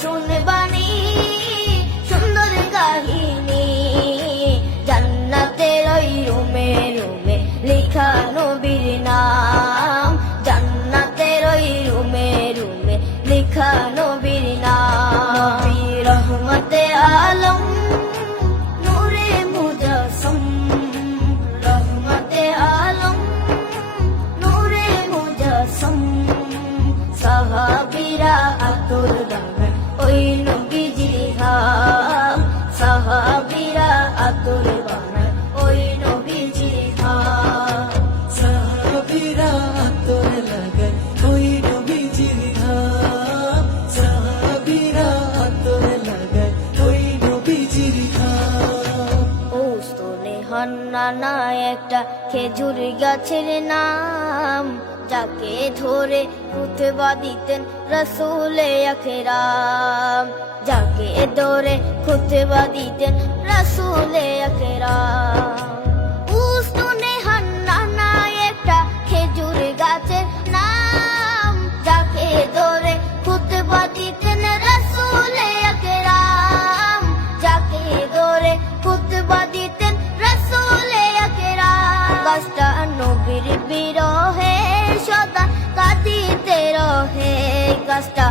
শুনবানি সুন্দর কাহিনী, জান্নাতের ওই রুমে রুমে লেখা নবীর নাম, জান্নাতের ওই রুমে রুমে লেখা নবীর নাম। রহমতে আলম নূরে মুজাসসম, রহমতে আলম নূরে মুজাসসম, সাহাবীরা আতর বানায় ওই নবীজির ঘাম, সাহাবীরা আতর বানায় ওই নবীজির ঘাম, সাহাবীরা আতর লাগায় ওই নবীজির ঘাম, সাহাবীরা আতর লাগায় ওই নবীজির ঘাম। ও স্তনে হান্নানা একটা খেজুর গাছের নাম, যাকে ধরে খুতবা দিতেন রাসূলে আকরাম, যাকে ধরে খুতবা দিতেন রাসূলে আকরাম। উস্তনে হান্নানা একটা খেজুর গাছের নাম, যাকে ধরে খুতবা দিতেন রাসূলে আকরাম, যাকে ধরে খুতবা দিতেন রাসূলে আকরাম। গাছটা নবীর বিরহে সদা কাঁদিতে রহে, গাছটা